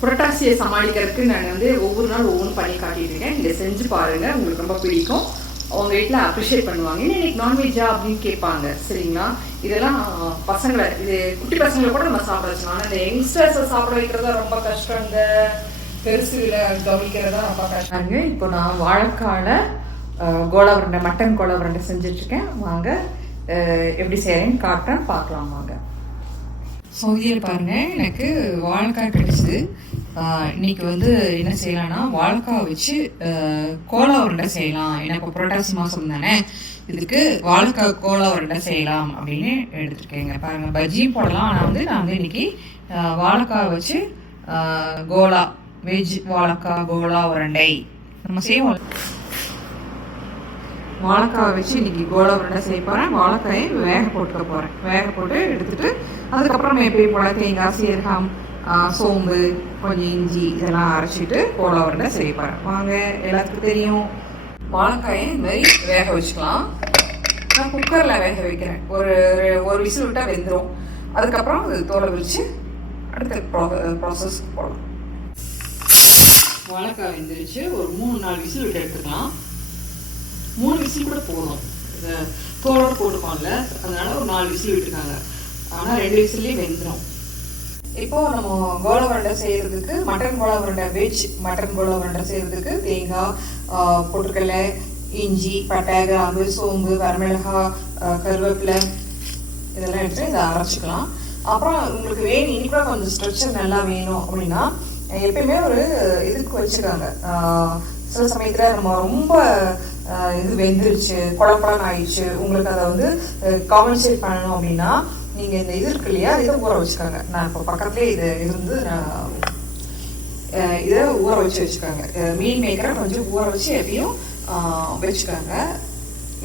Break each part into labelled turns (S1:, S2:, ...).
S1: புரட்டாசியை சமாளிக்கிறதுக்கு நான் வந்து ஒவ்வொரு நாள் ஒவ்வொன்றும் பண்ணி காட்டியிருக்கேன். நீங்கள் செஞ்சு பாருங்கள் உங்களுக்கு ரொம்ப பிடிக்கும். அவங்க வீட்டில் அப்ரிஷியேட் பண்ணுவாங்க. இன்னைக்கு நான்வெஜ்ஜா அப்படின்னு கேட்பாங்க சரிங்களா? இதெல்லாம் பசங்களை இது குட்டி பசங்களை கூட நம்ம சாப்பிட வச்சோம் ஆனால் இந்த யங்ஸ்டர்ஸை சாப்பிட வைக்கிறதா ரொம்ப கஷ்டம். இந்த பெருசுகளை கவனிக்கிறதா ரொம்ப கஷ்டம். இப்போ நான் வாழைக்கால கோல உருண்டை மட்டன் கோலா உருண்டை செஞ்சுட்ருக்கேன். வாங்க எப்படி செய்கிறேன்னு காட்டுறேன். பார்க்கலாம் வாங்க. சவுதியில் பாருங்க எனக்கு வாழைக்காய் கிடைச்சிது. இன்னைக்கு வந்து என்ன செய்யலாம்னா வாழைக்காய் வச்சு கோலா உருண்டை செய்யலாம். ஏன்னா இப்போ மாதம் தானே. இதுக்கு வாழைக்காய் கோலா உருண்டை செய்யலாம் அப்படின்னு எடுத்துருக்கேங்க. பாருங்க பஜ்ஜியும் போடலாம். ஆனால் வந்து நான் வந்து இன்னைக்கு வாழைக்காய் வச்சு கோலா வெஜ் வாழைக்காய் கோலா உருண்டை நம்ம செய்வோம். வாழைக்காய் வச்சு இன்னைக்கு கோலா உருண்டை செய்ய போகிறேன் வாழைக்காயை வேக போட்டுக்க போகிறேன் வேக போட்டு எடுத்துட்டு அதுக்கப்புறம் எப்பயும் போல தேங்காய் சீரகம் சோம்பு கொஞ்சம் இஞ்சி இதெல்லாம் அரைச்சிட்டு கோலா உருண்டை செய்ய வாங்க எல்லாத்துக்கும் தெரியும். வாழைக்காயை இந்த மாதிரி வேக வச்சுக்கலாம். நான் குக்கரில் வேக வைக்கிறேன். ஒரு ஒரு விசில் விட்டால் வெந்துடும் அதுக்கப்புறம் அது தோலை விரித்து அடுத்த ப்ரா ப்ராசஸ்க்கு போடலாம் வாழைக்காய் வெந்துருச்சு. ஒரு மூணு நாலு விசில் விட்டு எடுத்துக்கலாம். மூணு விசில் கூட போதும். இதை தோலோட போட்டுக்கோம்ல. அதனால ஒரு நாலு விசில் விட்டுருக்காங்க. ஆனால் ரெண்டு விசில்லே வெந்துடும் இப்போ நம்ம கோல உருண்டை செய்யறதுக்கு மட்டன் கோல உருண்டை வெஜ் மட்டன் கோல உருண்டை செய்யறதுக்கு தேங்காய் ஆஹ், பொட்டுக்கடலை இஞ்சி பட்டை கிராம்பு சோம்பு வரமிளகாய் கருவேப்பிலை இதெல்லாம் எடுத்து இதை அரைச்சிக்கலாம். அப்புறம் உங்களுக்கு வேணும் இனிப்பா கொஞ்சம் ஸ்ட்ரெச்சர் நல்லா வேணும் அப்படின்னா எப்பயுமே ஒரு இதுக்கு வச்சுருக்காங்க சில சமயத்தில் நம்ம ரொம்ப இது வெந்துருச்சு குழப்பம் ஆயிடுச்சு உங்களுக்கு அதை வந்து காம்பன்சேட் பண்ணணும் அப்படின்னா நீங்கள் இந்த இது இருக்கு இல்லையா இதை ஊற வச்சுக்காங்க. நான் இப்போ பக்கத்துலேயே இது இருந்து நான் இதை ஊற வச்சு வச்சுக்காங்க. மீன் மேக்கரை கொஞ்சம் ஊற வச்சு எப்பயும் வச்சுக்காங்க.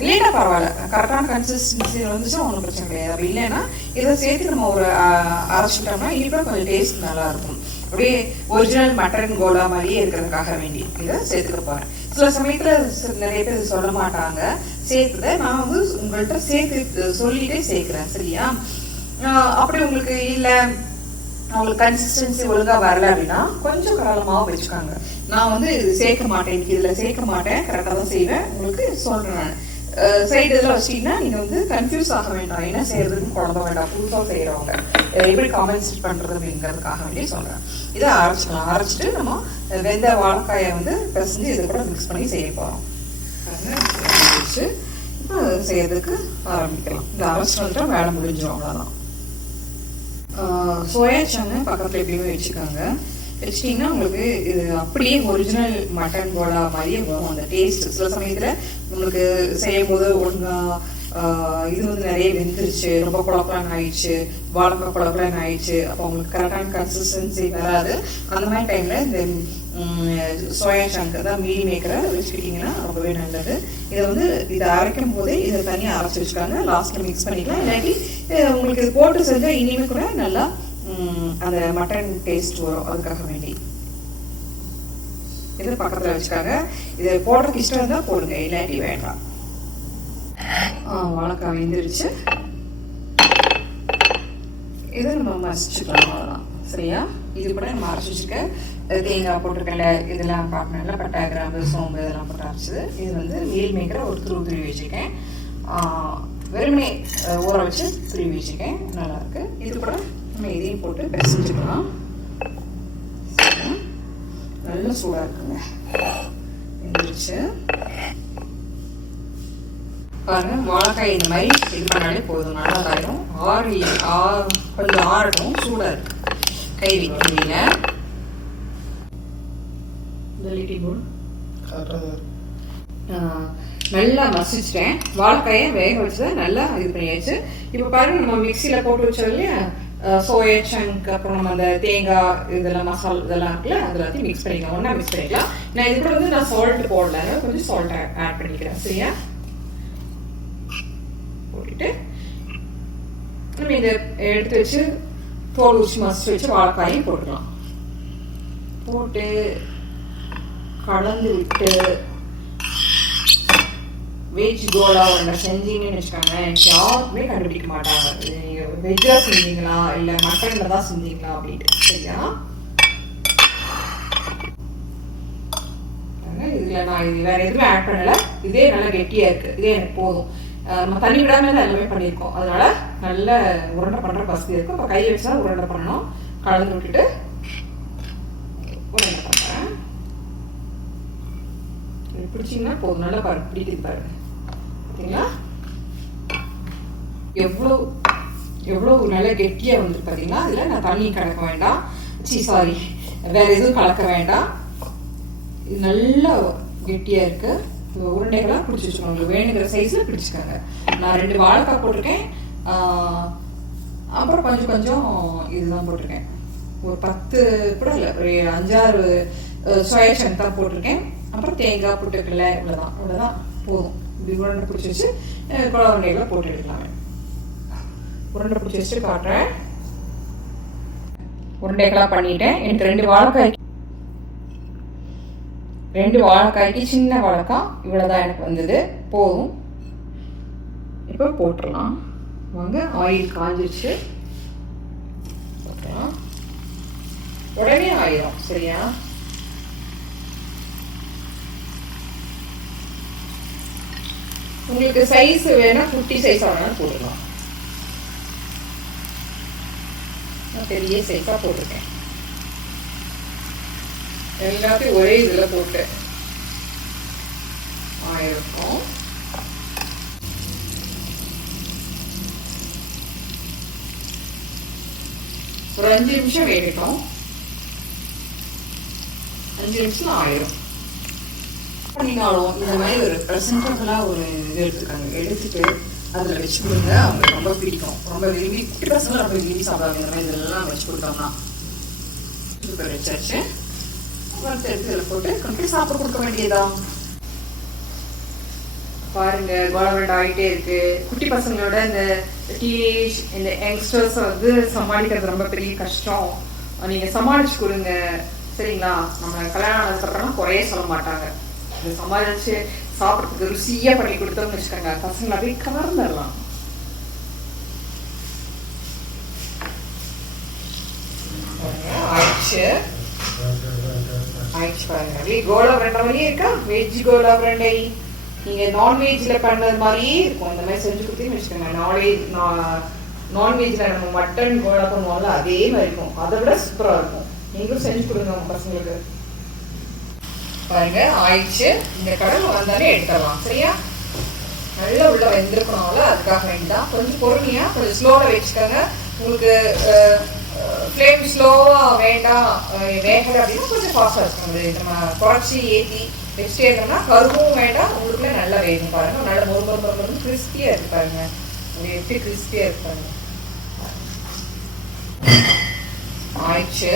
S1: இல்லைன்னா பரவாயில்ல. கரெக்டான கன்சிஸ்டன்சி இருந்துச்சுன்னா ஒன்றும் பிரச்சனை கிடையாது. அப்படி இல்லைன்னா இதை சேர்த்து நம்ம ஒரு அரைச்சிட்டோம்னா இனிப்பாக கொஞ்சம் டேஸ்ட் நல்லா இருக்கும். அப்படியே ஒரிஜினல் மட்டன் கோலா மாதிரியே இருக்கிறதுக்காக வேண்டி இதை சேர்த்துக்க போகிறேன் சில சமயத்தில் நிறைய பேர் சொல்ல மாட்டாங்க. சேர்த்துத நான் வந்து உங்கள்கிட்ட சேர்த்து சொல்லிட்டே சேர்க்குறேன். சரியா? அப்படி உங்களுக்கு இல்லை. அவங்களுக்கு கன்சிஸ்டன்சி ஒழுங்கா வரல அப்படின்னா கொஞ்சம் கடலை வச்சுக்காங்க. நான் வந்து இது சேர்க்க மாட்டேன். இன்னைக்கு இதுல சேர்க்க மாட்டேன். கரெக்டாக தான் செய்வேன். உங்களுக்கு சொல்றேன் நான். சைடு இதில் வச்சிங்கன்னா நீங்கள் வந்து கன்ஃபியூஸ் ஆக வேண்டாம். என்ன செய்யறதுன்னு குழந்த வேண்டாம். புதுசாக செய்கிறவங்க எப்படி காம்பன்சேட் பண்ணுறது அப்படிங்கிறதுக்காக வேண்டி சொல்கிறேன் இதை அரைச்சிக்கலாம் அரைச்சிட்டு நம்ம வெந்த வாழைக்காயை வந்து பிசைஞ்சு இது கூட மிக்ஸ் பண்ணி செய்ய போகிறோம் வச்சு இப்போ செய்யறதுக்கு ஆரம்பிக்கலாம். இந்த அரைச்சிட்டு வந்துட்டு வேலை முடிஞ்சிடும் அவ்வளோதான் சோயா சங்கு பக்கத்தில் எப்படியுமே வச்சுக்கோங்க. வச்சிட்டிங்கன்னா உங்களுக்கு இது அப்படியே ஒரிஜினல் மட்டன் போடா மாதிரியே வரும். அந்த டேஸ்ட் சில சமயத்தில் உங்களுக்கு செய்யும் போது ஒழுங்காக இது வந்து நிறைய வெந்துருச்சு. ரொம்ப குழப்பலான்னு ஆயிடுச்சு. வாழைக்காய் குழப்பலான்னு ஆயிடுச்சு. அப்போ உங்களுக்கு கரெக்டான கன்சிஸ்டன்சி வராது. அந்த மாதிரி டைமில் இந்த சோயா சங்க் தான் மீடி மேக்கரை வச்சுக்கிட்டிங்கன்னா ரொம்பவே நல்லது. இதை வந்து இதை அரைக்கும் போதே இதை தனியாக அரைச்சி வச்சுக்காங்க. லாஸ்ட்டில் மிக்ஸ் பண்ணிக்கலாம். இல்லாட்டி உங்களுக்கு இது போட்டு செஞ்சால் இனிமே கூட நல்லா அந்த மட்டன் டேஸ்ட் வரும். அதுக்காக வேண்டி. இது பக்கத்தில் வச்சுக்காங்க. இதை போடுறதுக்கு இஷ்டம் இருந்தால் போடுங்க. இல்லாட்டி வேண்டாம். ஆ, வாழைக்காய் வெந்துருச்சு. இதை நம்ம மசிச்சுக்கலாம் அவ்வளோதான் சரியா? இது கூட நம்ம அரைச்சி வச்சிருக்க தேங்காய் போட்டிருக்கல இதெல்லாம் பார்க்கணும்ல பட்டை கிராம்பு சோம்பு இதெல்லாம் போட்டு அரைச்சது இது வந்து மீல் மேக்கரை ஒரு துரு துருவி வச்சுருக்கேன். வெறுமனே ஊற வச்சு துருவி வச்சுருக்கேன். நல்லா இருக்கு. இது கூட நம்ம இதையும் போட்டு பிசைஞ்சுக்கலாம். நல்ல சூடாக இருக்குங்க. எந்திரிச்சு. பாருங்க வாழைக்காய் இந்த மாதிரி இது பண்ணாலே போதும். நல்லா ஆயிடும் ஆறி ஆ கொஞ்சம் ஆறட்டும். சூடாக இருக்கு. ஆஹ் நல்லா மசிச்சிட்டேன். வாழைக்காயை வேக வச்சு நல்லா இது பண்ணியாச்சு. இப்போ பாருங்க நம்ம மிக்சியில் போட்டு வச்சோம் இல்லையா? சோயா சங்க் அப்புறம் நம்ம அந்த தேங்காய் இதெல்லாம் மசால் இதெல்லாம் இருக்குல்ல அது எல்லாத்தையும் மிக்ஸ் பண்ணிக்கலாம். ஒன்றா மிக்ஸ் பண்ணிக்கலாம். நான் இது கூட வந்து நான் சால்ட் போடல. கொஞ்சம் சால்ட் ஆட் பண்ணிக்கிறேன். சரியா? போட்டுட்டு நம்ம இதை எடுத்து வச்சு தோல் ஊசி மசிச்சு வச்சு வாழைக்காயும் போட்டுக்கலாம். போட்டு கலந்து விட்டு வெஜ் கோலா ஒன்று செஞ்சீங்கன்னு வச்சுக்காங்க யாருமே கண்டுபிடிக்க மாட்டாங்க. நீங்கள் வெஜ்ஜாக செஞ்சீங்களா? இல்லை மட்டனில் தான் செஞ்சீங்களா அப்படின்ட்டு. சரியா? இதில் நான் இது வேறு எதுவுமே ஆட் பண்ணலை. இதே நல்லா கெட்டியாக இருக்குது இதே எனக்கு போதும். நம்ம தண்ணி விடாம தான் எல்லாமே பண்ணியிருக்கோம். அதனால நல்ல உருண்டை பண்ற வசதி இருக்கும் இப்போ கை வச்சா உருண்டை பண்ணணும். கலந்து விட்டுட்டு உருண்டை பண்ணுறேன் பிடிச்சிங்கன்னா போதும். நல்லா பாரு பிடிக்குது பாருங்க பார்த்தீங்களா எவ்வளோ எவ்வளோ நல்ல கெட்டியாக வந்து பார்த்தீங்கன்னா அதில் நான் தண்ணி கலக்க வேண்டாம். சி சாரி வேற எதுவும் கலக்க வேண்டாம். இது நல்லா கெட்டியாக இருக்குது உருண்டைகளாக பிடிச்சி வச்சுக்கணும் உங்களுக்கு வேணுங்கிற சைஸில் பிடிச்சிக்கோங்க. நான் ரெண்டு வாழைக்காய் போட்டிருக்கேன். அப்புறம் கொஞ்சம் கொஞ்சம் இதுதான் போட்டிருக்கேன். ஒரு பத்து கூட இல்லை ஒரு அஞ்சாறு சோயா சங்க் தான் போட்டிருக்கேன். அப்புறம் தேங்காய் போட்டுக்கல இவ்வளோதான் இவ்வளோதான் போதும். இப்படி உருண்டை பிடிச்சி வச்சு குழா உருண்டைகளை போட்டு எடுக்கலாமே. உருண்டை பிடிச்சி வச்சு காட்டுறேன். உருண்டைகளாக பண்ணிட்டேன். எனக்கு ரெண்டு வாழைக்காய் ரெண்டு வாழைக்காய்க்கு சின்ன வாழைக்காய் இவ்வளோதான் எனக்கு வந்தது. போதும். இப்போ போட்டுடலாம். வாங்க ஆயில் காஞ்சிருச்சு. போட்டுடலாம். உடனே ஆயிரும் சரியா? உங்களுக்கு சைஸ் வேணா குட்டி சைஸ் வேணாலும் போட்டுக்கலாம். நான் பெரிய சைஸாக போட்டிருக்கேன். எல்லாத்தையும் ஒரே இதில் போட்டு. ஆயிருக்கும். ஒரு அஞ்சு நிமிஷம் வேகட்டும். அஞ்சு நிமிஷம் ஆயிரும். பண்ணினாலும் இந்த மாதிரி ஒரு ப்ரெசன்டபுளாக ஒரு இது எடுத்துக்காங்க. எடுத்துட்டு அதில் வச்சு கொடுங்க. அவங்களுக்கு ரொம்ப பிடிக்கும். ரொம்ப விரும்பி குட்டி பசங்க ரொம்ப விரும்பி சாப்பிடுவாங்க இந்த மாதிரி இதெல்லாம் வச்சு கொடுத்தோம்னா. சூப்பர் வச்சாச்சு. வறுத்து எடுத்து இதில் போட்டு கொண்டு சாப்பிட கொடுக்க வேண்டியதுதான். பாருங்க கோலமெண்ட் ஆகிட்டே இருக்கு. குட்டி பசங்களோட இந்த டீனேஜ் இந்த யங்ஸ்டர்ஸ் வந்து சமாளிக்கிறது ரொம்ப பெரிய கஷ்டம். நீங்க சமாளிச்சு கொடுங்க. சரிங்களா? நம்ம கல்யாணம் ஆனதுக்கப்புறம் குறைய சொல்ல மாட்டாங்க. இதை சமாளிச்சு சாப்பிட்றதுக்கு ருசியா பண்ணி கொடுத்தோம்னு வச்சுக்கோங்க. பசங்களை அப்படியே கவர்ந்துடலாம். ஆயிடுச்சு. பாருங்க அப்படியே கோலா பிரண்டை மாதிரியே இருக்கா? வெஜ் கோலா பிரண்டை நீங்க நான்வெஜ்ல பண்ணது மாதிரியே இருக்கும். இந்த மாதிரி செஞ்சு கொடுத்தீங்கன்னு வச்சுக்கோங்க. நான்வெஜ் நான்வெஜ்ல நம்ம மட்டன் கோலா பண்ணுவோம்ல அதே மாதிரி இருக்கும். அதை விட சூப்பரா இருக்கும். நீங்களும் செஞ்சு கொடுங்க உங்க பசங்களுக்கு. பாருங்க ஆயிடுச்சு. இந்த கடலை வந்தாலே எடுத்துடலாம். சரியா? நல்லா உள்ள வெந்திருக்கணும்ல அதுக்காக வேண்டி தான் கொஞ்சம் பொறுமையா கொஞ்சம் ஸ்லோவில் வச்சுக்கோங்க. உங்களுக்கு ஃப்ளேம் ஸ்லோவாக வேண்டாம் வேகலை அப்படின்னா கொஞ்சம் ஃபாஸ்ட்டாக இருக்கும். அது நம்ம குறைச்சி ஏற்றி வச்சுட்டே இருந்தோம்னா கருவும் வேண்டாம் உங்களுக்குள்ள நல்லா வேகும் பாருங்க. நல்லா மொறு மொறு மொறு மொறு கிறிஸ்பியாக இருக்கு பாருங்க. எப்படி கிறிஸ்பியாக இருக்கு பாருங்க. ஆயிடுச்சு.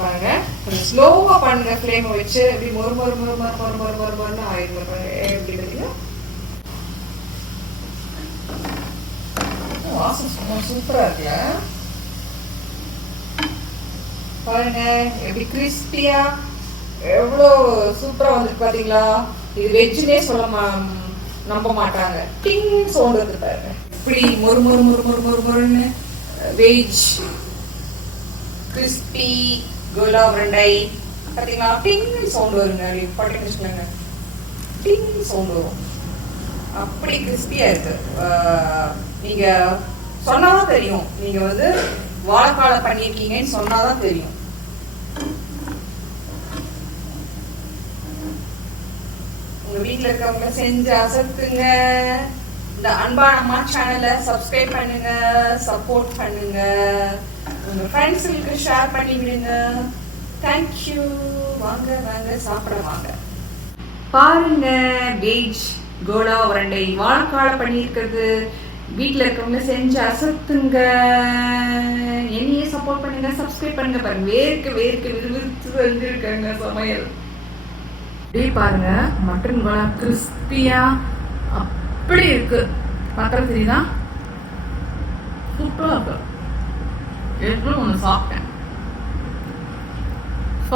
S1: பாருங்க. கொஞ்சம் ஸ்லோவாக பண்ணுங்க ஃப்ளேமை வச்சு. இப்படி மொறு மொறு மொறு மொறு மொறு மொறு மொறு மொறுன்னு ஆயிடும் எப்படி பார்த்தீங்கன்னா வாசம் சும்மா சூப்பரா இருக்குல்ல. பாருங்க எப்படி கிறிஸ்பியா எவ்வளோ சூப்பரா வந்துருக்கு பாத்தீங்களா? இது வெஜ்னே சொல்ல மா நம்ப மாட்டாங்க. டிங் சவுண்ட் வந்து பாருங்க. இப்படி மொறு மொறு மொறு மொறு மொறு மொறுன்னு வெஜ் கிறிஸ்பி கோலா உருண்டை பாத்தீங்களா? டிங் சவுண்ட் வருங்க. அப்படி பட்டு வச்சுக்கோங்க டிங் சவுண்ட் வரும். அப்படி கிறிஸ்பியா இருக்கு. நீங்கள் நீங்க சொன்னாதான் தெரியும். நீங்க வந்து வாழைக்காலை பண்ணியிருக்கீங்கன்னு சொன்னாதான் தெரியும். உங்க வீட்டுல இருக்கவங்க செஞ்சு அசத்துங்க. இந்த அன்பான அம்மா சேனலை சப்ஸ்கிரைப் பண்ணுங்க சப்போர்ட் பண்ணுங்க. உங்க ஃப்ரெண்ட்ஸுங்களுக்கு ஷேர் பண்ணி விடுங்க தேங்க்யூ வாங்க வாங்க சாப்பிட வாங்க. பாருங்க பேஜ் கோலா உருண்டை. வாழைக்கால பண்ணியிருக்கிறது. வீட்டில் இருக்கவங்கள செஞ்சு அசத்துங்க. என்னையே சப்போர்ட் பண்ணுங்க சப்ஸ்கிரைப் பண்ணுங்க. பாருங்க வேர்க்க வேர்க்க விறுவிறுத்து செஞ்சிருக்காங்க சமையல். அப்படியே பாருங்க மட்டன் குழா கிறிஸ்பியா அப்படி இருக்கு. பார்த்தா தெரியுதா? சூப்பராக இருக்கு. எவ்வளோ ஒன்று சாப்பிட்டேன்.